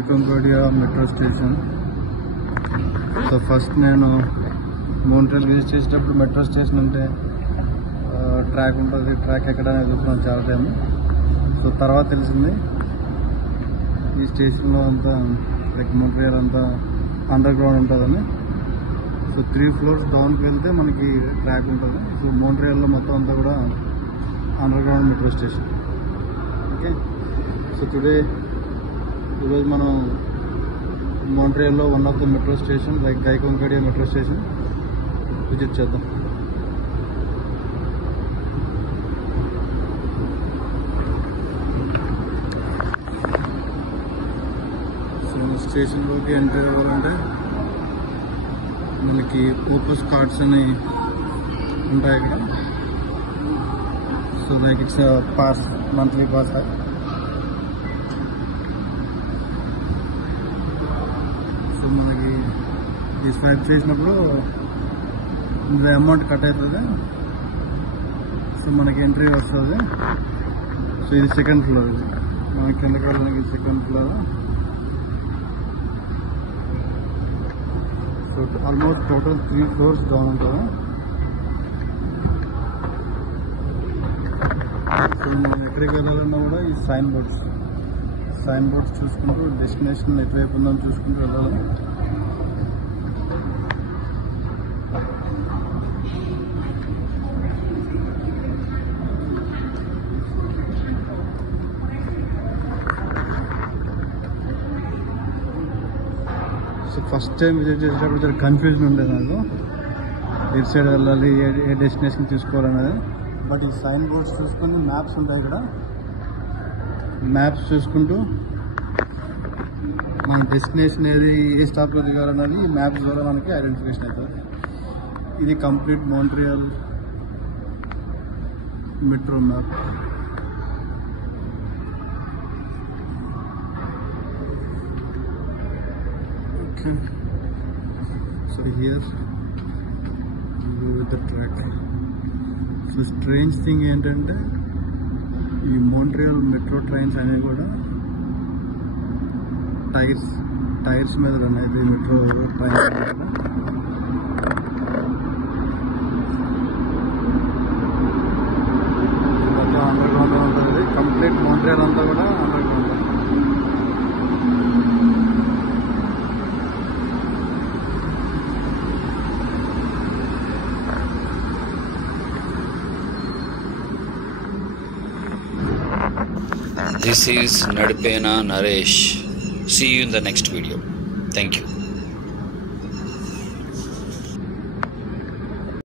Concordia metro station. So first నేను Montreal visit చేసేటప్పుడు metro station అంటే ట్రాక్ ఉంటుంది, ట్రాక్ ఎక్కడ అనేది చూస్తున్నాను చాలా టైం. సో తర్వాత తెలిసింది ఈ స్టేషన్లో అంతా లైక్ మోంట్రియల్ అంతా అండర్ గ్రౌండ్ ఉంటుందని. సో 3 floors డౌన్కి వెళ్తే మనకి ట్రాక్ ఉంటుంది. సో మోంట్రియల్లో మొత్తం అంతా కూడా under ground metro station. Okay, so ఈరోజు మనం మోంట్రియల్లో one of the metro station like Guy Concordia metro station visit చేద్దాం. సో స్టేషన్లోకి ఎంటర్ అవ్వాలంటే మనకి ఓపస్ కార్డ్స్ అని ఉంటాయి ఇక్కడ. So like it's pass, monthly pass. So మనకి ఈ స్వైప్ చేసినప్పుడు ఇందులో అమౌంట్ కట్ అవుతుంది. సో మనకి ఎంట్రీ వస్తుంది. సో ఇది సెకండ్ ఫ్లోర్. ఇది మనకి కిందకి వెళ్ళడానికి second floor. So almost total 3 floors down ఉంటుంది. సో మనం ఎక్కడికి వెళ్ళాలన్నా కూడా ఈ సైన్ బోర్డ్స్ చూసుకుంటూ డెస్టినేషన్ ఎటువైపు ఉందని చూసుకుంటూ వెళ్ళాలి. సో ఫస్ట్ టైం విజిట్ చేసేటప్పుడు చాలా కన్ఫ్యూజన్ ఉండేది నాకు, ఎటు సైడ్ వెళ్ళాలి, ఏ డెస్టినేషన్ తీసుకోవాలనేది. బట్ ఈ సైన్ బోర్డ్స్ చూసుకొని మ్యాప్స్ ఉంటాయి ఇక్కడ. మ్యాప్స్ చూసుకుంటూ మన డెస్టినేషన్ ఏది, ఏ స్టాప్లో దిగాలన్నది మ్యాప్స్ ద్వారా మనకి ఐడెంటిఫికేషన్ అవుతుంది. ఇది complete Montreal metro map. Okay, so here the track. So strange thing ఏంటంటే ఈ మోంట్రియల్ మెట్రో ట్రైన్స్ అనేవి కూడా టైర్స్ మీద రన్ అయితే మెట్రో ట్రైన్స్ మొత్తం అండర్ గ్రౌండ్ ఉంటుంది. కంప్లీట్ మోంట్రియల్ అంతా కూడా under ground. This is Nadipena Naresh. See you in the next video. Thank you.